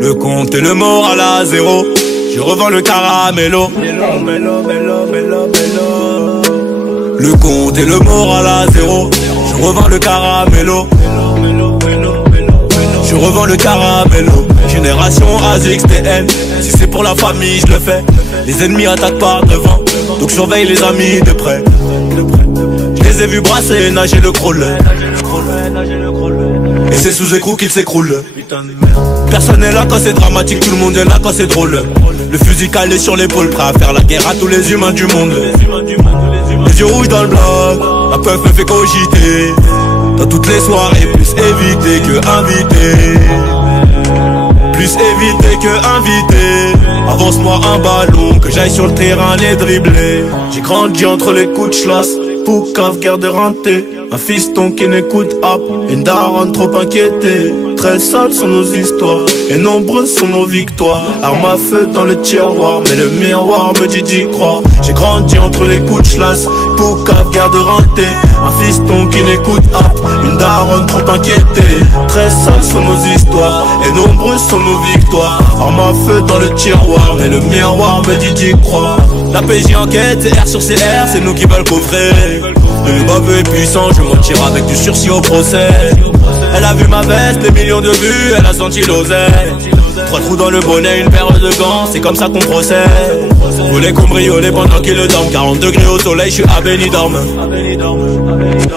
Le compte et le moral à zéro. Je revends le caramello. Le compte et le moral à zéro. Je revends le caramello. Je revends le caramello. Génération AZXTN. Si c'est pour la famille, je le fais. Les ennemis attaquent par devant, donc surveille les amis de près. Je les ai vus brasser, nager le crawler. Et c'est sous écrou qu'ils s'écroulent. Personne n'est là quand c'est dramatique, tout le monde est là quand c'est drôle. Le fusil calé sur l'épaule, prêt à faire la guerre à tous les humains du monde. Les yeux rouges dans le bloc, la peuf me fait cogiter. Dans toutes les soirées, plus éviter que inviter. Plus éviter que inviter. Avance-moi un ballon, que j'aille sur le terrain les dribbler. J'ai grandi entre les coups de chlasse, poucave, guerre de renté. Un fiston qui n'écoute hop, une daronne trop inquiétée. Très sales sont nos histoires, et nombreuses sont nos victoires. Arme à feu dans le tiroir, mais le miroir me dit d'y croire. J'ai grandi entre les coups de chlasse, poucave, guerre de renté. Un fiston qui n'écoute hop, une daronne trop inquiétée. Très sales sont nos histoires, et nombreuses sont nos victoires. Arme à feu dans le tiroir, mais le miroir me dit d'y croire. La PJ enquête, c'est R sur CR, c'est nous qui veulent coffrer. Le baveux est puissant, je m'en tire avec du sursis au procès. Elle a vu ma veste, des millions de vues, elle a senti l'oseille. 3 trous dans le bonnet, une paire de gants, c'est comme ça qu'on procède. Voulez cambrioler pendant qu'il dorme, 40 degrés au soleil, je suis à Benidorm.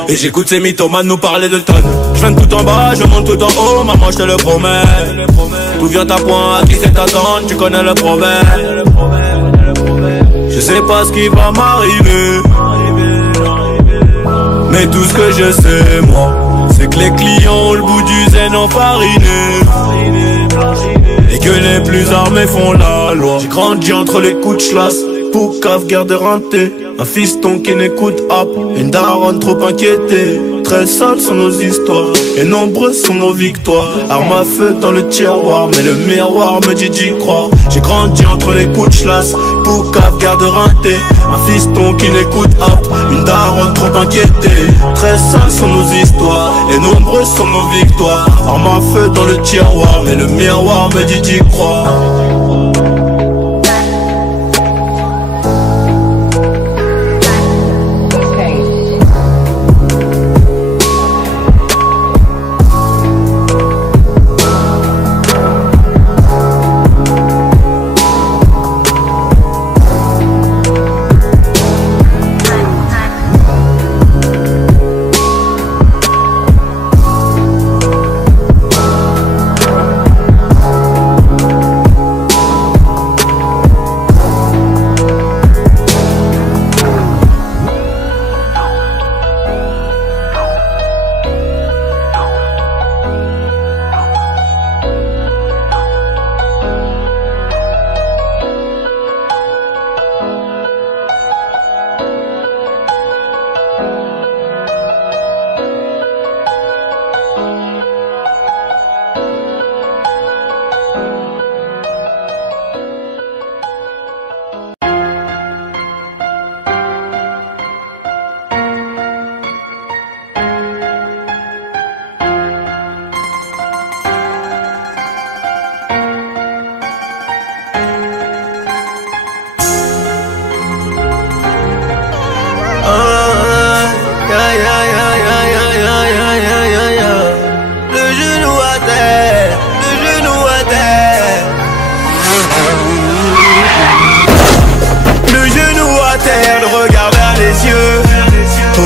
Et j'écoute ces mythomanes nous parler de tonnes. Je viens de tout en bas, je monte tout en haut, maman je te le promets. D'où vient ta pointe, à qui c'est ta tante, tu connais le proverbe. Je sais pas ce qui va m'arriver, mais tout ce que je sais moi, c'est que les clients ont le bout du zen enfariné, et que les plus armés font la loi. J'ai grandi entre les coups de chlasse, poucave, guerre de renté. Un fiston qui n'écoute hop, une daronne trop inquiétée. Très sales sont nos histoires, et nombreuses sont nos victoires. Arme à feu dans le tiroir, mais le miroir me dit d'y croire. J'ai grandi entre les coups de chlasse, poucave, guerre de renté. Un fiston qui n'écoute hop, une daronne trop inquiétée. Très sales sont nos histoires, et nombreuses sont nos victoires. Arme à feu dans le tiroir, mais le miroir me dit d'y croire.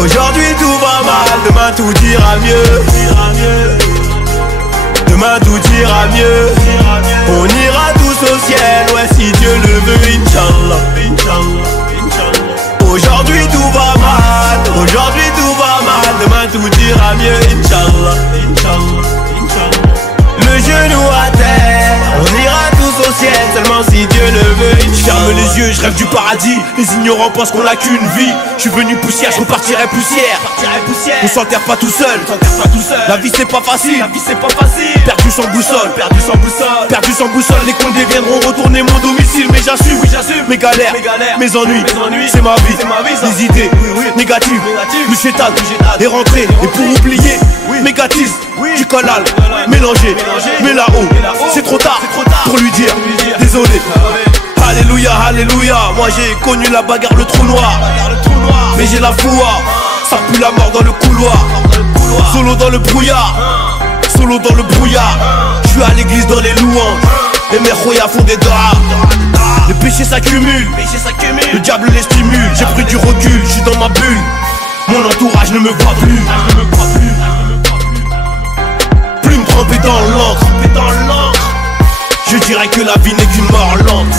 Aujourd'hui tout va mal, demain tout ira mieux. Demain tout ira mieux. On ira tous au ciel, ouais si Dieu le veut, Inch'Allah. Aujourd'hui tout va mal, aujourd'hui tout va mal, demain tout ira mieux, Inch'Allah. Le genou à terre, on ira tous au ciel, seulement si Dieu le veut. Je ferme les yeux, je rêve du paradis. Les ignorants pensent qu'on n'a qu'une vie. Je suis venu poussière, je repartirai poussière. On s'enterre pas tout seul. La vie c'est pas facile. Perdu sans boussole. Perdu sans boussole, les cons deviendront retourner mon domicile. Mais j'assume, mes galères, mes ennuis, c'est ma vie. Les idées négatives, le chétal est rentré. Et pour oublier, mégatise, du collal, mélangé, mais là-haut, c'est trop tard pour lui dire désolé. Alléluia, alléluia, moi j'ai connu la bagarre, le trou noir. Mais j'ai la foi, ça pue la mort dans le couloir. Solo dans le brouillard, solo dans le brouillard. Je suis à l'église dans les louanges, et mes royas font des draps. Les péchés s'accumulent, le diable les stimule. J'ai pris du recul, je suis dans ma bulle. Mon entourage ne me voit plus. Plus me tremper dans l'encre. Je dirais que la vie n'est qu'une mort lente.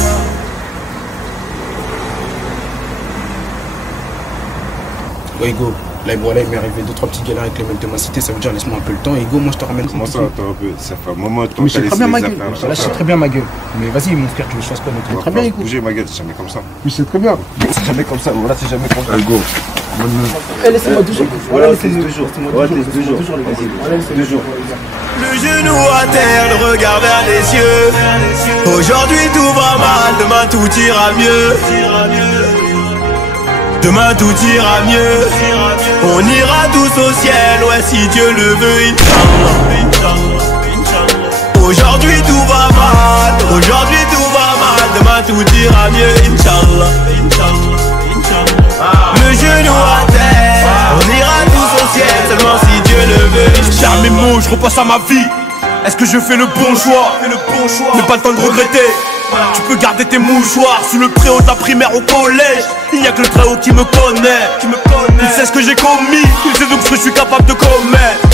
Ouais, Ego, là voilà, il m'est arrivé 2-3 petites galères avec les mecs de ma cité, ça veut dire laisse-moi un peu le temps. Ego, moi je te ramène. Comment ça, attends un peu, ça fait un moment que mais je sais très bien ma gueule, là je sais très bien ma gueule. Mais vas-y mon frère, tu veux que je fasse quoi? Donc très bien Ego. Bouger ma gueule, c'est jamais comme ça. Oui c'est très bien. C'est jamais comme ça, voilà, c'est jamais comme ça. Ego. Laissez-moi 2 jours. Voilà, laissez 2 jours. Voilà, laissez 2 jours. Voilà, laissez 2 jours. Le genou à terre, le regard vers les cieux. Aujourd'hui tout va mal, demain tout ira mieux. Demain tout ira mieux. On ira tous au ciel, ouais si Dieu le veut, Inch'Allah. Aujourd'hui tout va mal, aujourd'hui tout va mal, demain tout ira mieux, Inch'Allah. Le genou à terre, on ira tous au ciel, seulement si Dieu le veut. Cher mes mots, je repasse à ma vie. Est-ce que je fais le bon choix? N'ai pas le temps de regretter. Tu peux garder tes mouchoirs sous le préau de la primaire au collège. Il n'y a que le très haut qui me connaît. Il sait ce que j'ai commis, il sait donc ce que je suis capable de commettre.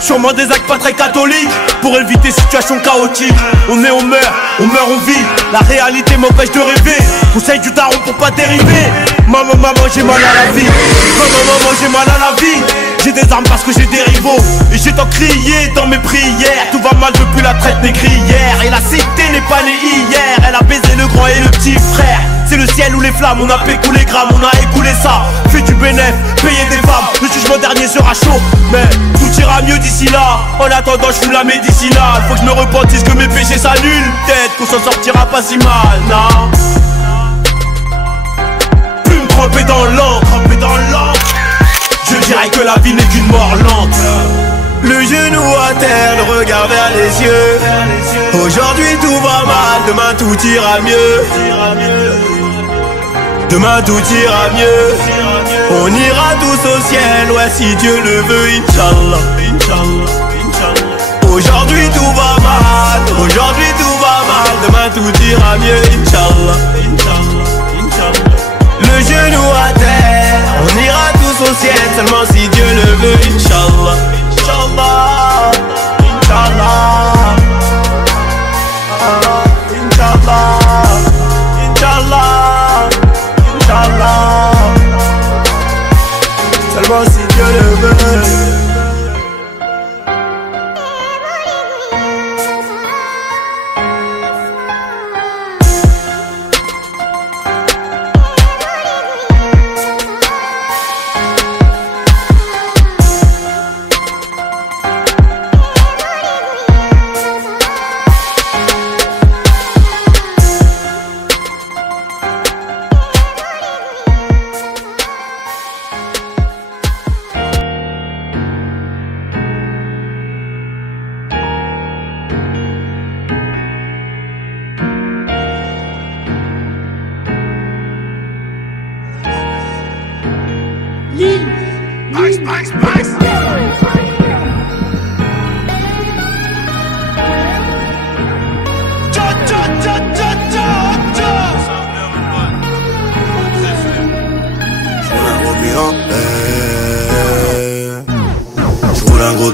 Sûrement des actes pas très catholiques pour éviter situations chaotiques. On est, on meurt, on vit. La réalité m'empêche de rêver. Conseil du daron pour pas dériver. Maman, j'ai mal à la vie. Maman, j'ai mal à la vie. J'ai des armes parce que j'ai des rivaux. Et j'ai tant crié dans mes prières. Tout va mal depuis la traite négrière. Et la cité n'est pas née hier. Elle a baisé le grand et le petit frère. C'est le ciel ou les flammes, on a pécoulé les grammes, on a écoulé ça. Fait du bénéf, payé des femmes. Le jugement dernier sera chaud, mais tout ira mieux d'ici là. En attendant, je fous la médicinale. Faut que je me repentisse que mes péchés s'annulent. Peut-être qu'on s'en sortira pas si mal, non. Plus me tremper dans l'encre. Je dirais que la vie n'est qu'une mort lente. Le genou à terre, le regard vers les cieux. Aujourd'hui tout va mal, demain tout ira mieux. Demain tout ira mieux. On ira tous au ciel, ouais si Dieu le veut, Inch'Allah. Aujourd'hui tout va mal, aujourd'hui tout va mal, demain tout ira mieux, Inch'Allah. Le genou à terre, on ira tous au ciel, seulement si Dieu le veut, Inch'Allah. Inch'Allah, Inch'Allah, Inch'Allah, Inch'Allah, Inch'Allah. Seulement si Dieu le veut.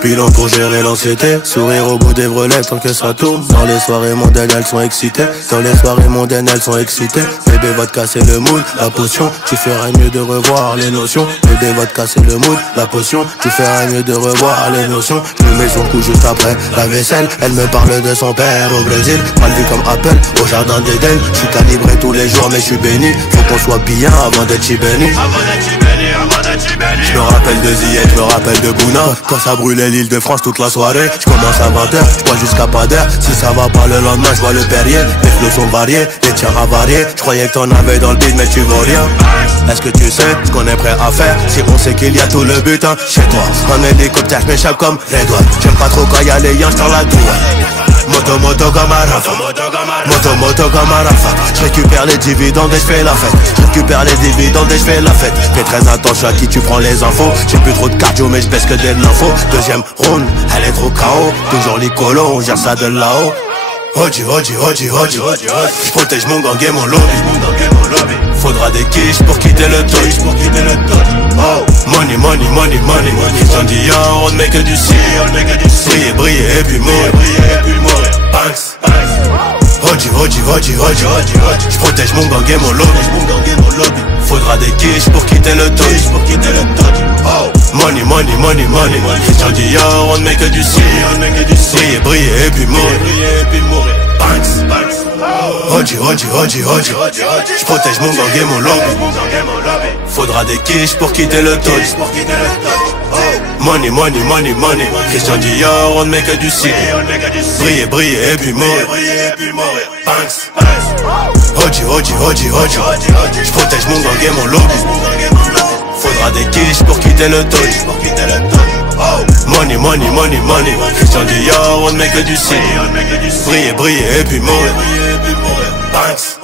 Pilon pour gérer l'anxiété, sourire au bout des brelets tant que ça tourne. Dans les soirées mondaines elles sont excitées, dans les soirées mondaines elles sont excitées. Bébé va te casser le mood, la potion, tu ferais mieux de revoir les notions. Bébé va te casser le mood, la potion, tu ferais mieux de revoir les notions. Je lui mets son coup juste après la vaisselle, elle me parle de son père au Brésil. Mal vu comme Apple, au jardin d'Eden. Je suis calibré tous les jours mais je suis béni, faut qu'on soit bien avant d'être béni. Je me rappelle de Ziyech, je me rappelle de Bouna. Quand ça brûlait l'île de France toute la soirée. Je commence à 20h, je bois jusqu'à pas d'heure. Si ça va pas le lendemain, je vois le Perrier. Les flots sont variés, les tiens avariés. Je croyais que t'en avais dans le beat mais tu vois rien. Est-ce que tu sais ce qu'on est prêt à faire? Si on sait qu'il y a tout le butin chez toi. En hélicoptère, je m'échappe comme les doigts. J'aime pas trop quand y'a les yens dans la tour. Moto moto comme un Rafa, moto moto comme un Rafa. Je récupère les dividendes et je fais la fête. Je récupère les dividendes et je fais la fête. Fais très attention à qui tu prends les infos. J'ai plus trop de cardio mais je baisse que de l'info. Deuxième round, elle est trop KO. Toujours les colos, on gère ça de là-haut. Hodji, hodji, hodji, hodji. Je protège mon gang et mon lobby. Faudra des quiches pour quitter le touch. Oh, money, money, money, money. Christian Dior, on ne met que du cire. Briller, briller et puis mourir. Banks. Hodji, hodji, hodji, hodji. Je protège mon gang et mon lobby. Faudra des quiches pour quitter le touch. Oh, money, money, money, money. Christian Dior, on ne met que du cire. Briller, briller et puis mourir. Banks. Hodji, hodji, hodji, hodji. Je protège mon gang et mon lobby. Faudra des quiches pour quitter le touch. Money, money, money, money. Christian Dior, on ne met que du cire. Briller, briller et puis mourir. Banks. Hodji, hodji, hodji, hodji. Je protège mon gang et mon lobby. Faudra des quiches pour quitter le touch. Money, money, money, money. Christian Dior, on ne met que du cire. Briller, briller et puis mourir. Banks.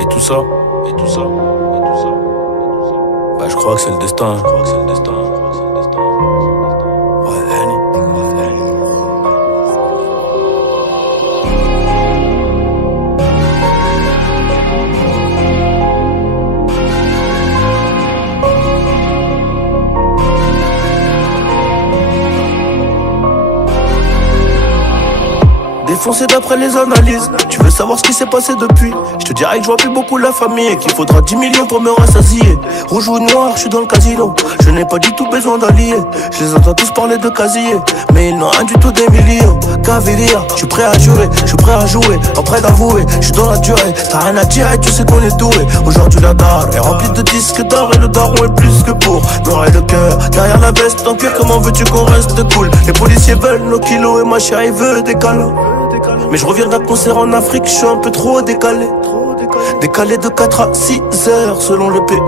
Et tout ça. Bah je crois que c'est le destin. Ouais, Annie. Défoncé d'après les analyses. Tu veux savoir ce qui s'est passé depuis? Je te dirais que je vois plus beaucoup la famille et qu'il faudra 10 millions pour me rassasier. Rouge ou noir, je suis dans le casino. Je n'ai pas du tout besoin d'alliés. Je les entends tous parler de casier, mais ils n'ont rien du tout des millions. Caviria, je suis prêt à jurer, je suis prêt à jouer, pas prêt d'avouer, je suis dans la durée. T'as rien à dire et tu sais qu'on est doué. Aujourd'hui la dalle est remplie de disques d'or et le daron est plus que pour noir et le cœur derrière la veste en cuir. Comment veux-tu qu'on reste cool? Les policiers veulent nos kilos et ma chérie veut des câlins. Mais je reviens d'un concert en Afrique, je suis un peu trop décalé. Décalé de 4 à 6 heures selon le pays.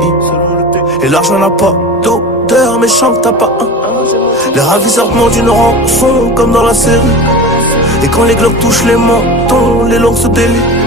Et l'argent n'a pas d'odeur, mais chante t'as pas un. Les ravisseurs demandent une rançon comme dans la série. Et quand les globes touchent les mentons, les langues se délient.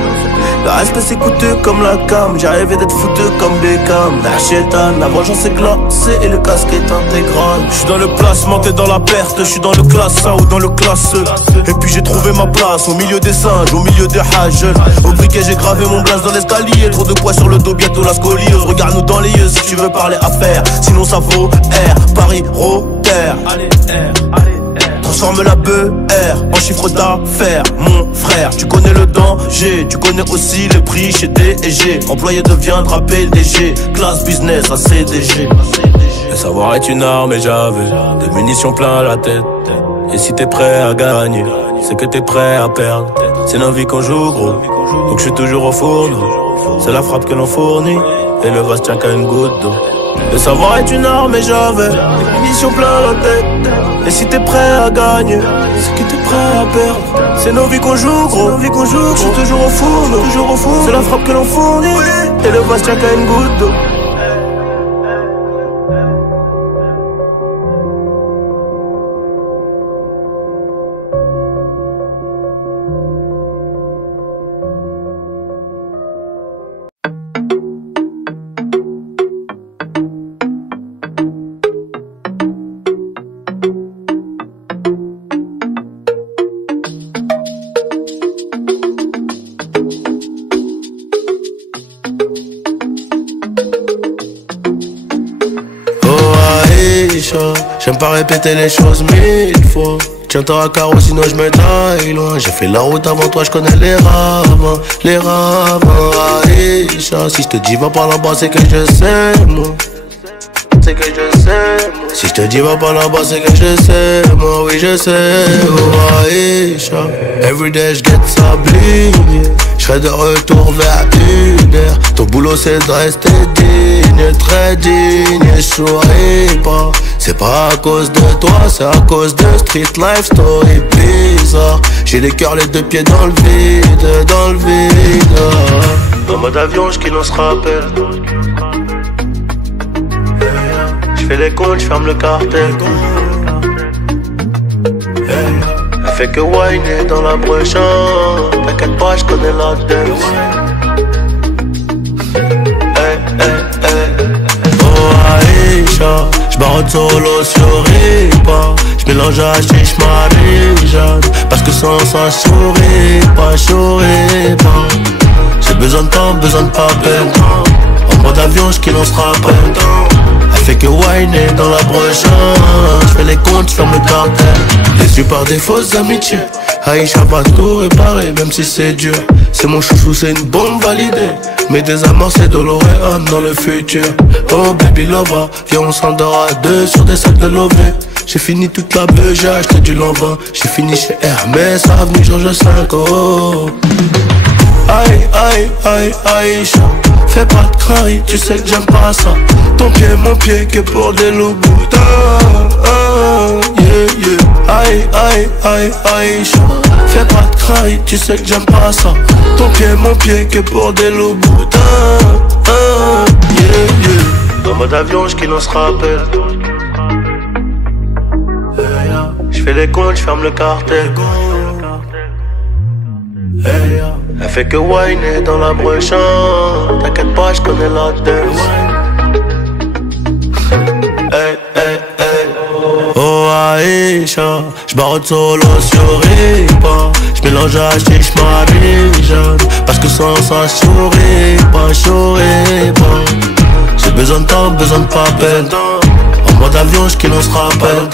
Le respect c'est coûteux comme la cam. J'ai rêvé d'être fouteux comme Beckham. La chétane, la vengeance est glacée et le casque est intégral. Je suis dans le placement, t'es dans la perte. Je suis dans le classe A ou dans le classe E. Et puis j'ai trouvé ma place au milieu des singes, au milieu des hages. Au briquet j'ai gravé mon blaze dans l'escalier. Trop de poids sur le dos, bientôt la scoliose. Regarde-nous dans les yeux si tu veux parler affaires. Sinon ça vaut R, Paris, Rotter. Allez R, allez. Transforme la BR en chiffre d'affaires, mon frère. Tu connais le danger, tu connais aussi le prix chez D&G. Employé deviendra PDG, classe business à CDG. Le savoir est une arme et j'avais des munitions plein la tête. Et si t'es prêt à gagner, c'est que t'es prêt à perdre. C'est nos vies qu'on joue gros, donc je suis toujours au fourneau. C'est la frappe que l'on fournit, et le vase tient qu'à une goutte d'eau. Le savoir est une arme et j'avais des munitions plein la tête. Et si t'es prêt à gagner, c'est que t'es prêt à perdre. C'est nos vies qu'on joue gros, je suis toujours au fourneau. C'est la frappe que l'on fournit, et le vase tient qu'à une goutte d'eau. J'aime pas répéter les choses 1000 fois. Tiens-toi à carreau sinon je me taille loin. J'ai fait la route avant toi, je connais les ravins. Aïcha, si je te dis va par là-bas c'est que je sais moi. Si je te dis va par là-bas c'est que je sais. Moi oui je sais. Oh Aïcha, everyday je guette sa bligne. Je serai de retour vers 1h. Ton boulot c'est de rester digne, très digne. Je souris pas, c'est pas à cause de toi, c'est à cause de street life story bizarre. J'ai les cœurs les deux pieds dans le vide, Dans mode avion je qui l'on se rappelle. Je fais les comptes, je ferme le cartel. Elle fait que whiner dans la prochaine. T'inquiète pas, je connais la dance. Oh Aïcha, j'barre solo sur Ripa. J'mélange à chiche Marie-Jeanne. Parce que sans ça j'souris pas. J'ai besoin de temps, besoin de papel. En mode avion, j'qu'il on se rappelle. Elle fait que whiner dans la broche. J'fais les comptes, j'ferme le cartel. Déçu par des fausses amitiés. Aïcha va tout réparer, même si c'est dur. C'est mon chouchou, c'est une bombe validée. Mais des amours, c'est de l'Oréal dans le futur. Oh baby lover, viens on s'endort à deux sur des sacs de lové. J'ai fini toute la beuh, j'ai acheté du lambin. J'ai fini chez Hermès, avenue Georges V. Oh. Aïe, aïe, aïe, Aïcha, fais pas de craie, tu sais que j'aime pas ça. Ton pied, mon pied, que pour des loups boutins. Yeah, yeah. Aïe, aïe, aïe, Aïcha, fais pas de craie, tu sais que j'aime pas ça. Ton pied, mon pied, que pour des loups boutins. Yeah, yeah. Dans mode avion, j'qu'il on se rappelle. J'fais les comptes, j'ferme le cartel. Elle fait que whiner dans la broche. T'inquiète pas, j'connais la dance. Oh Aïcha, j'barre solo sur Ripa. J'mélange à chiche Marie-Jeanne. Parce que sans ça j'souris pas. J'ai besoin de temps, besoin de papel. En mode avion, j'qu'il on se rappelle.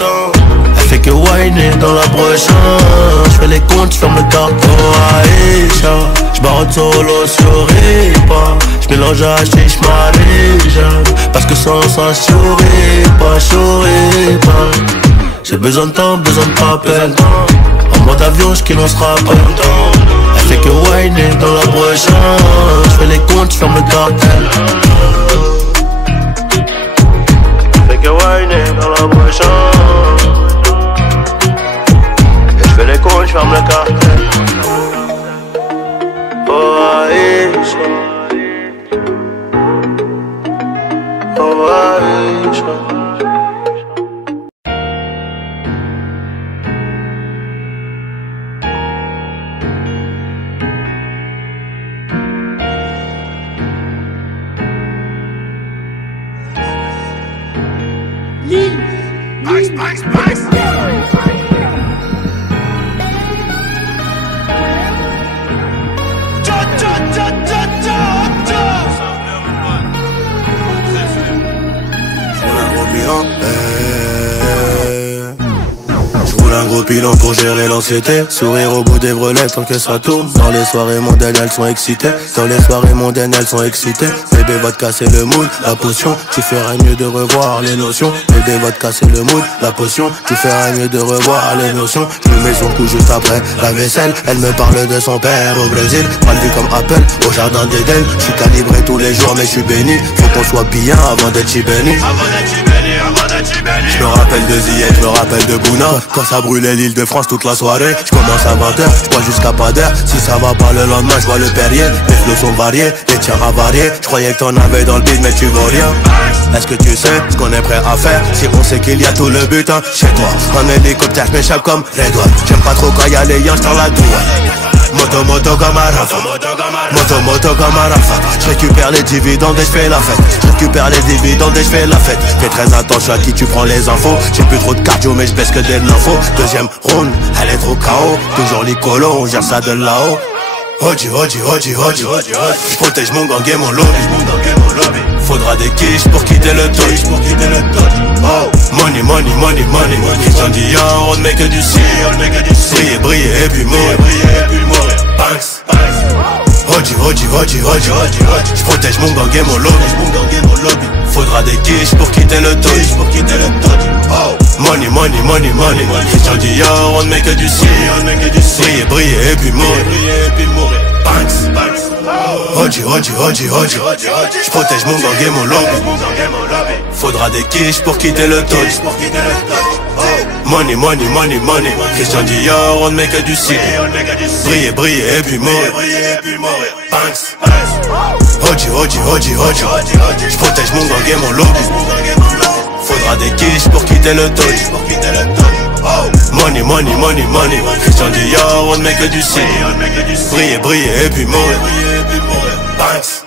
Elle fait que whiner dans la broche. J'fais les comptes, j'ferme le carton. Oh Aïcha, j'barre solo sur Ripa. J'mélange à chiche Marie-Jeanne. Parce que sans ça j'souris pas. J'ai besoin de temps, besoin de papel. En mode avion, j'qu'il on se rappelle. Elle fait que whiner dans la broche. J'fais les comptes, j'ferme le cartel. Elle fait que whiner dans la broche. J'fais les comptes, j'ferme le cartel. Oh Aïcha, oh Aïcha. Ice. au pilon pour gérer l'anxiété. Sourire au bout des brelets tant que ça tourne. Dans les soirées mondaines elles sont excitées. Dans les soirées mondaines elles sont excitées. Bébé va te casser le moule, la potion. Tu ferais mieux de revoir les notions. Bébé va te casser le moule, la potion. Tu ferais mieux de revoir les notions. Je me mets son coup juste après la vaisselle. Elle me parle de son père au Brésil. Mal vu comme Apple au jardin d'Eden. Je suis calibré tous les jours mais je suis béni. Faut qu'on soit bien avant d'être béni. Je me rappelle de Ziyech, je me rappelle de Bouna. Quand ça brûlait l'île de France toute la soirée. Je commence à 20h, je bois jusqu'à pas d'heure. Si ça va pas le lendemain, je vois le Perrier. Les flots sont variés, les tiens avariés. Je croyais que t'en avais dans le beat mais tu vois rien. Est-ce que tu sais ce qu'on est prêt à faire? Si on sait qu'il y a tout le butin chez toi. En hélicoptère je m'échappe comme les doigts. J'aime pas trop quand y'a les yens, j'tends la douane. Moto moto comme Arafat. Moto moto comme Arafat. Je récupère les dividendes et je fais la fête. Je récupère les dividendes et je fais la fête. Fais très attention à qui tu prends les infos. J'ai plus trop de cardio mais je baisse que de l'info. Deuxième round, elle est trop KO. Toujours l'icolo, on gère ça de là-haut. Hodji, hodji, hodji, hodji. J'protège mon gang et mon lobby. Faudra des quiches pour quitter le dodge. Money, money, money, money. Christian Dior, on ne met que du ciel. Briller, briller et puis mourir. Banks. Hodji, hodji, hodji, hodji. J'protège mon gang et mon lobby. Faudra des quiches pour quitter le dodge. Money, money, money, money. Christian Dior, on ne met que du ciel. Briller, briller et puis mourir. Banks. Hodji, hodji, hodji, hodji. J'protège mon gang et mon lobby. Faudra des quiches pour quitter le dodge. Money, money, money, money. Christian Dior, on ne met que du ciel. Briller, briller et puis mourir. Banks. Hodji, hodji, hodji, hodji. J'protège mon gang et mon lobby. Faudra des quiches pour quitter le dodge. Money, money, money, money. Christian Dior, on ne met que du ciel. Briller, briller et puis mourir. Banks.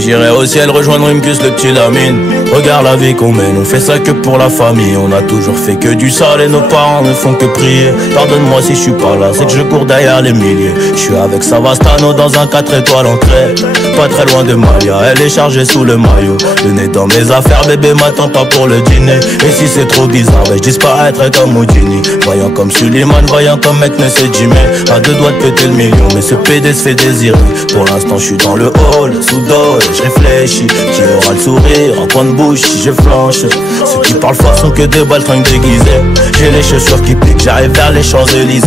J'irai au ciel rejoindre Imkus, le petit Lamine. Regarde la vie qu'on mène, on fait ça que pour la famille. On a toujours fait que du sale et nos parents ne font que prier. Pardonne-moi si je suis pas là, c'est que je cours derrière les milliers. Je suis avec Savastano dans un 4 étoiles entrée. Pas très loin de Maya, elle est chargée sous le maillot. Le nez dans mes affaires, bébé m'attend pas pour le dîner. Et si c'est trop bizarre, je disparaîtrai comme Houdini. Voyant comme Suleiman, voyant comme Meknes et Jimmy. À deux doigts de péter le million, mais ce PD se fait désirer. Pour l'instant je suis dans le hall, sous dos, je réfléchis. Qui aura le sourire, en coin de bouche si je flanche. Ceux qui parlent fort sont que des baltringues déguisés. J'ai les chaussures qui piquent, j'arrive vers les Champs-Élysées.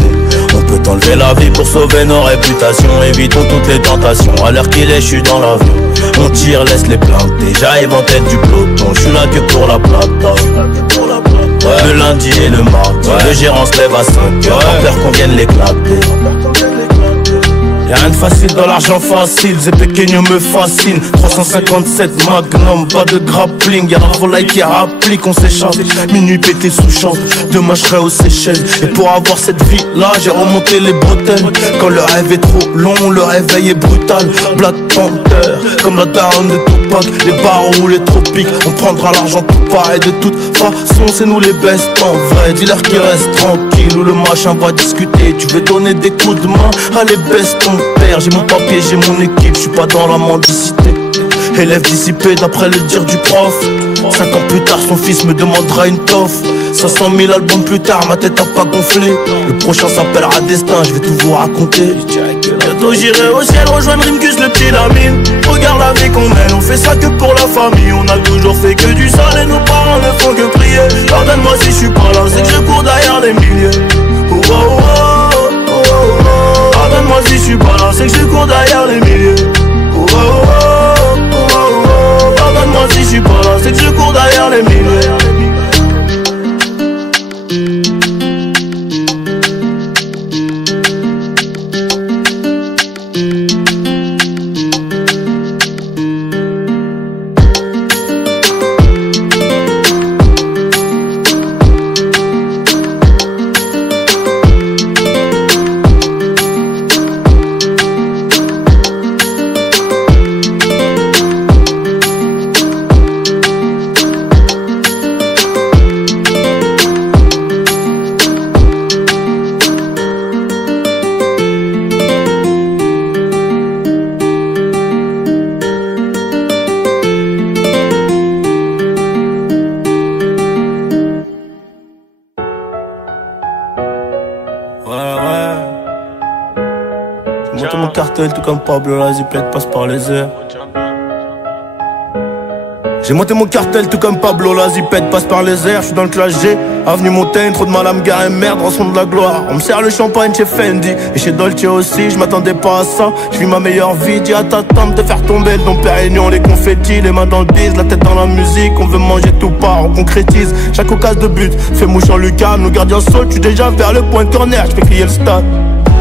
On peut enlever la vie pour sauver nos réputations. Évitons toutes les tentations, à l'heure qu'il est je suis dans l'avion. On tire, laisse les planter, j'arrive en tête du peloton. Je suis là que pour la plata. Le lundi et le mardi, le gérant se lève à 5h. Pas peur qu'on vienne l'éclater. Y'a rien de facile dans l'argent facile, Zé Pequeño me fascine. 357 Magnum, pas de grappling. Y'a la volaille qui applique, on s'échappe. Minuit pété sous champ, demain je serai aux Seychelles. Et pour avoir cette vie là, j'ai remonté les bretelles. Quand le rêve est trop long, le réveil est brutal. Black Panther, comme la daronne de Tupac. Les barreaux ou les tropiques, on prendra l'argent tout pareil. De toute façon c'est nous les best en vrai. Dis-leur qu'ils restent tranquilles ou le machin va discuter. Tu veux donner des coups de main, allez baisse ton père. J'ai mon papier, j'ai mon équipe, je suis pas dans la mendicité. Élève dissipé d'après le dire du prof. 5 ans plus tard son fils me demandera une toffe. 500 000 albums plus tard ma tête a pas gonflé. Le prochain s'appellera Destin, je vais tout vous raconter. Bientôt j'irai au ciel rejoindre Rimkus le petit Lamine. Regarde la vie qu'on mène, on fait ça que pour la famille. On a toujours fait que du sale et nos parents ne font que prier. Pardonne-moi si je suis pas là, c'est que je cours derrière les milliers. Oh, oh, oh, oh, oh, oh. Pardonne-moi si je suis pas là, c'est que je cours derrière les milliers. Oh, oh, oh, oh, oh, oh. Pardonne-moi si je suis pas là, c'est que je cours derrière les milliers. Monte mon cartel tout comme Pablo, la zipette passe par les airs. J'ai monté mon cartel tout comme Pablo, la zipette passe par les airs. J'suis dans le classe G, avenue Montaigne, trop de mal à me garer, merde, rançon de la gloire. On me sert le champagne chez Fendi et chez Dolce aussi, j'm'attendais pas à ça. J'vis ma meilleure vie, dis à ta tante de faire tomber le Dom Pérignon, les confettis, les mains dans le bise, la tête dans la musique. On veut manger tout part, on concrétise chaque occasion de but. Fais mouche en Lucam, nos gardiens sautent, j'suis déjà vers le point de corner, j'fais crier le stade.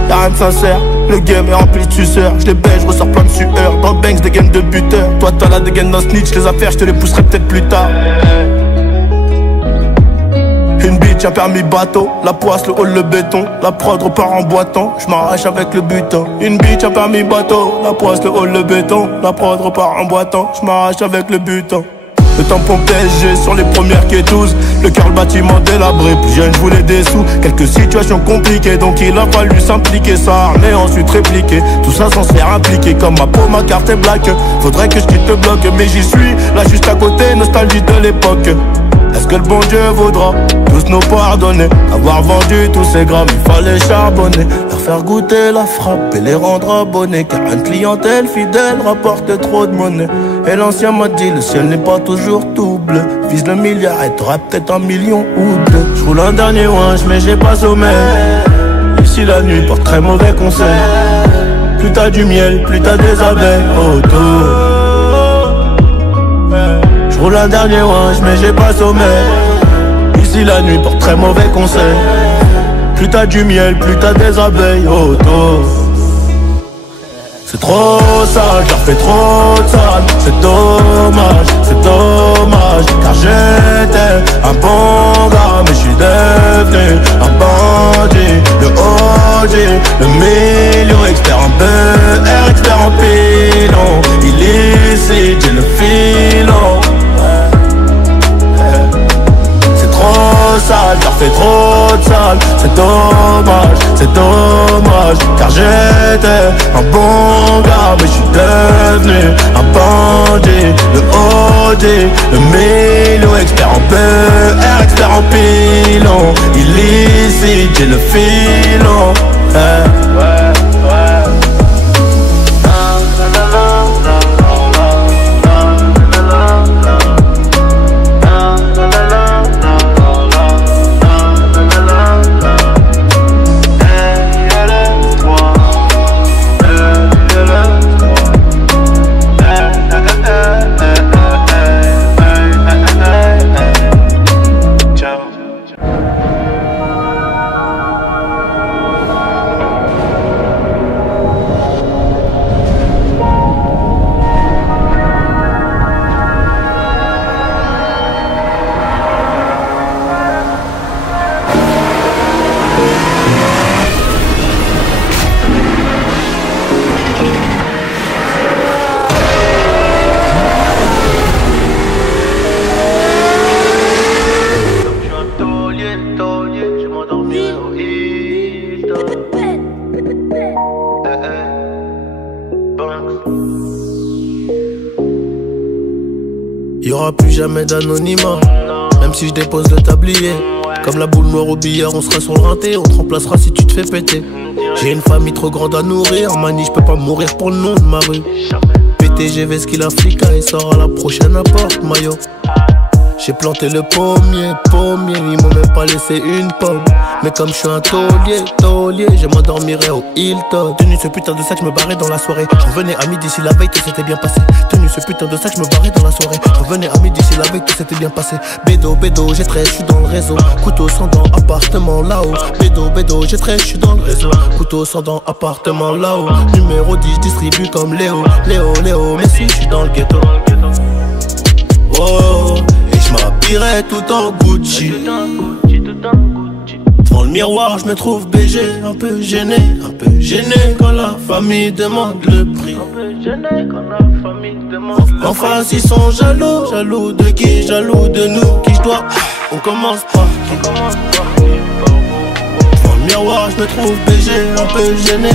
Y'a rien de sincère, le game est rempli de suceurs. Je les baise, je ressors plein de sueur. Dans le Banks, des gaines de buteur. Toi t'as la dégaine d'un snitch, les affaires je te les pousserai peut-être plus tard. Une bitch, un permis bateau. La poisse, le hall, le béton. La prod repart en boitant, je m'arrache avec le butin. Une bitch, un permis bateau. La poisse, le hall, le béton. La prod repart en boitant, je m'arrache avec le butin. Le tampon PSG sur les premières quêteuses. Le cœur, le bâtiment délabré. Plus jeune, je voulais des sous. Quelques situations compliquées, donc il a fallu s'impliquer. Ça mais ensuite répliquer. Tout ça sans se faire impliquer. Comme ma peau, ma carte est black. Faudrait que je quitte le bloc, mais j'y suis. Là, juste à côté, nostalgie de l'époque. Est-ce que le bon Dieu voudra tous nous pardonner? Avoir vendu tous ces grammes, il fallait charbonner. Leur faire goûter la frappe et les rendre abonnés. Car une clientèle fidèle rapporte trop de monnaie. Et l'ancien m'a dit, le ciel n'est pas toujours tout bleu. Vise le milliard et t'auras peut-être 1 million ou 2. J'roule un dernier ouinge mais j'ai pas sommeil. Ici la nuit porte très mauvais conseil. Plus t'as du miel, plus t'as des abeilles autour. J'roule un dernier ouinge mais j'ai pas sommeil. Ici la nuit porte très mauvais conseil. Plus t'as du miel, plus t'as des abeilles autour. C'est trop sale, j'leur fais trop de sale. C'est dommage, car j'étais un bon gars, mais j'suis devenu un bandit. Le OG, le million, expert en BR, expert en pilon. Illicite, j'ai le filon. C'est trop sale, j'leur fais trop de sale. C'est dommage, car j'étais un bon gars, mais j'suis devenu un bandit. Le OD, le million, expert en BR, expert en pilon. Illicite, j'ai le filon. plus jamais d'anonymat. Même si je dépose le tablier, comme la boule noire au billard, on sera sur le rinté, on te remplacera si tu te fais péter. J'ai une famille trop grande à nourrir, mani, je peux pas mourir pour le nom de ma rue. PTGV ce qu'il a flica, il sort à la prochaine apporte maillot. J'ai planté le pommier, ils m'ont même pas laissé une pomme. Mais comme je suis un taulier, je m'endormirai au Hilton. Tenu ce putain de sac, je me barrais dans la soirée. Je revenais à midi si la veille tout s'était bien passé. Tenu ce putain de sac, je me barrais dans la soirée. Je revenais à midi si la veille tout s'était bien passé. Bédo, j'ai très, je suis dans le réseau. Couteau sans dents, appartement là-haut. Bédo, j'ai très, je suis dans le réseau. Couteau sans dents, appartement là-haut. Numéro 10, je distribue comme Léo, mais si je suis dans le ghetto. Oh, et je m'habillerai tout en Gucci. Devant le miroir, je me trouve BG, un peu gêné quand la famille demande le prix. En face, ils sont jaloux de qui? Jaloux de nous, qui je dois. On commence par qui? Devant le miroir, je me trouve BG, un peu gêné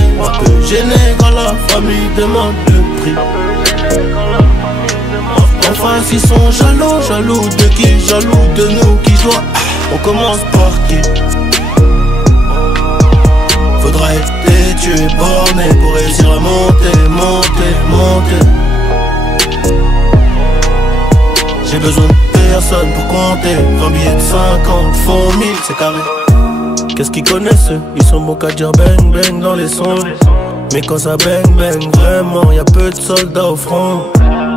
quand la famille demande le prix. En face, ils sont jaloux de qui? Jaloux de nous, qui je dois. On commence par qui? Faudra être têtu et borné pour réussir à monter. J'ai besoin de personne pour compter. 20 billets de 50 font 1000, c'est carré. Qu'est-ce qu'ils connaissent eux? Ils sont bons qu'à dire bang bang dans les sons. Mais quand ça bang bang vraiment, y'a peu de soldats au front.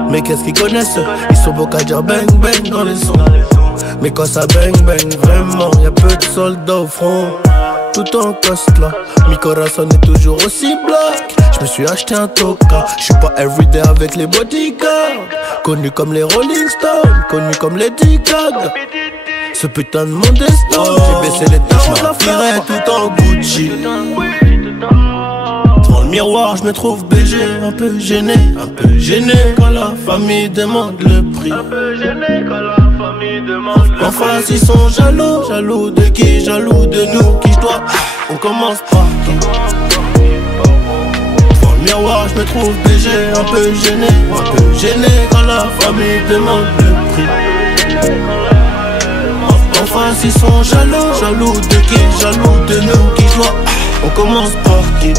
Mais qu'est-ce qu'ils connaissent eux? Ils sont bons qu'à dire bang bang dans les sons. Mais quand ça bang bang vraiment, y'a peu de soldats au front. Tout en coste là, mi corazon est toujours aussi black. Je me suis acheté un toka, je suis pas everyday avec les bodyguards. Connu comme les Rolling Stones, connu comme les D-Cag. Ce putain de monde est stone, j'ai baissé les taches, je m'habillerai tout en Gucci. Devant le miroir, je me trouve BG, un peu gêné quand la famille demande le prix. En face, ils sont jaloux de qui? Jaloux de nous, qui je dois. On commence par qui? Devant le miroir, je me trouve BG, un peu gêné quand la famille demande le prix. En face, ils sont jaloux de qui? Jaloux de nous, qui je dois. On commence par qui?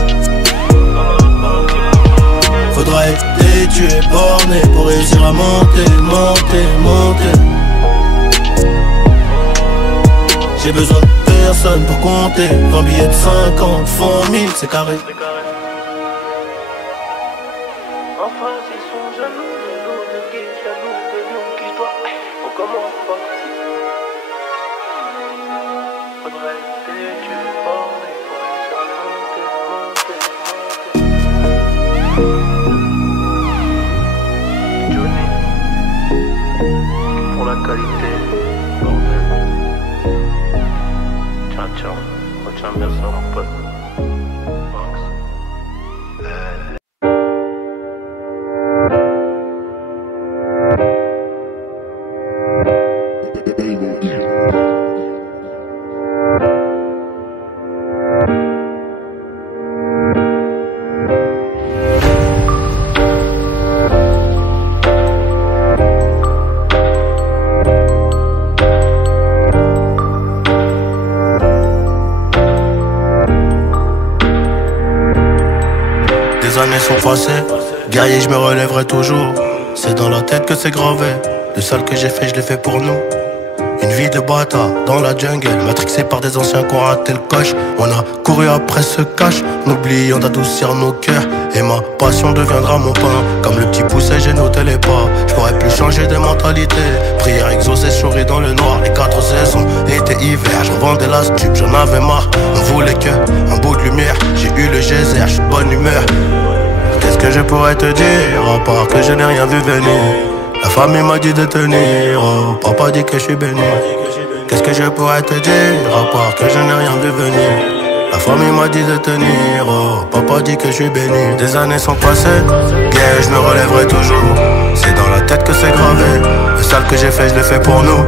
Faudra être têtu et borné pour réussir à monter. J'ai besoin de personne pour compter. 20 billets de 50 font 1000, c'est carré. Enfin, ils sont jaloux de qui? Jaloux de nous, qui je dois. On commence par qui? Faudrait être têtu et borné pour réussir à monter. Johnny, pour la qualité, bordel. Ciao, retiens bien ça mon pote. Les années sont passées, guerrier je me relèverai toujours. C'est dans la tête que c'est gravé. Le sale que j'ai fait, je l'ai fait pour nous. Une vie de bâtard dans la jungle, matrixé par des anciens qui ont raté le coche. On a couru après ce cash, n'oublions d'adoucir nos cœurs. Et ma passion deviendra mon pain. Comme le petit pousset, j'ai noté les pas. Je pourrais plus changer de mentalité. Prière exaucée, souris dans le noir. Les 4 saisons, été, hiver. Je revendais la stup, j'en avais marre. On voulait que un bout de lumière. J'ai eu le geyser, je suis de bonne humeur. Qu'est-ce que je pourrais te dire, à part que je n'ai rien vu venir. La famille m'a dit de tenir, oh, papa dit que je suis béni. Qu'est-ce que je pourrais te dire, à part que je n'ai rien vu venir. La famille m'a dit de tenir, oh, papa dit que je suis béni. Des années sont passées, guerre, je me relèverai toujours. C'est dans la tête que c'est gravé. Le sale que j'ai fait, je l'ai fait pour nous.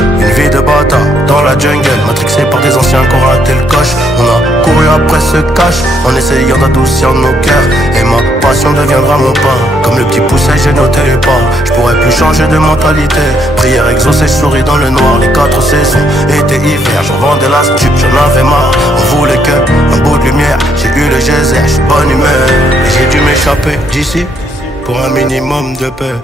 Une vie de bâtard dans la jungle, matrixé par des anciens qui ont raté le coche. On a couru après ce cash en essayant d'adoucir nos cœurs. Et ma passion deviendra mon pain. Comme le petit pousset, j'ai noté les pas. Je pourrais plus changer de mentalité. Prière exaucée, je souris dans le noir. Les 4 saisons, été, hiver, j'en vendais la stup, j'en avais marre. On voulait que un bout de lumière. J'ai eu le geyser, j'suis bonne humeur. Et j'ai dû m'échapper d'ici pour un minimum de paix.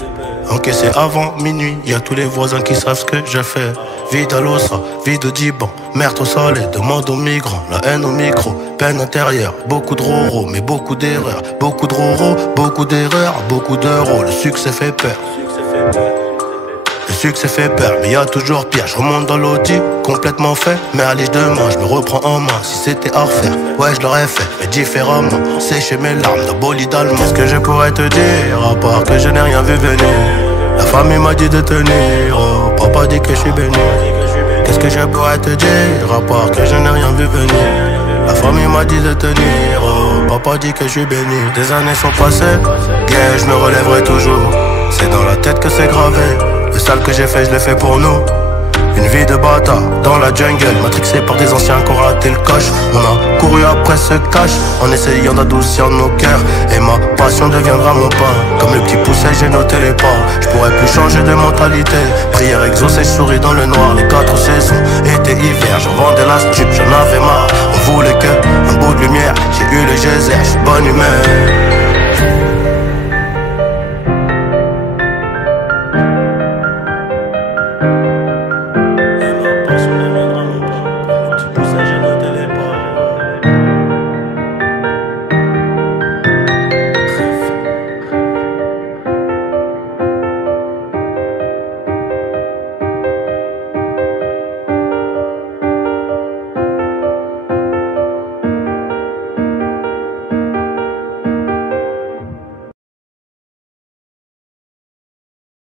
Encaissé avant minuit, y'a tous les voisins qui savent ce que je fais. Vide à l'Osra, vide au Diban, merde au soleil, demande aux migrants, la haine au micro, peine intérieure, beaucoup de roro, mais beaucoup d'erreurs, beaucoup de roro, beaucoup d'erreurs, beaucoup d'euros, le succès fait peur. Le succès fait peur, mais y'a toujours pire. Je remonte dans l'audi, complètement fait. Mais allez, demain, je me reprends en main. Si c'était à refaire, ouais, je l'aurais fait, mais différemment. Sécher mes larmes d'un bolide allemand. Qu'est-ce que je pourrais te dire, à part que je n'ai rien vu venir. La famille m'a dit de tenir, oh, papa dit que je suis béni. Qu'est-ce que je pourrais te dire, à part que je n'ai rien vu venir. La famille m'a dit de tenir, oh, papa dit que je suis béni. Des années sont passées, yeah, je me relèverai toujours. C'est dans la tête que c'est gravé. Le sale que j'ai fait, je l'ai fait pour nous. Une vie de bâtard dans la jungle, matrixé par des anciens qui ont raté le coche. On a couru après ce cash en essayant d'adoucir nos cœurs. Et ma passion deviendra mon pain. Comme le petit pousset, j'ai noté les pas. Je pourrais plus changer de mentalité. Prière exaucée, je souris dans le noir. Les 4 saisons, été, hiver, j'en vendais la stup, j'en avais marre. On voulait que un bout de lumière. J'ai eu le geyser, j'suis bonne humeur.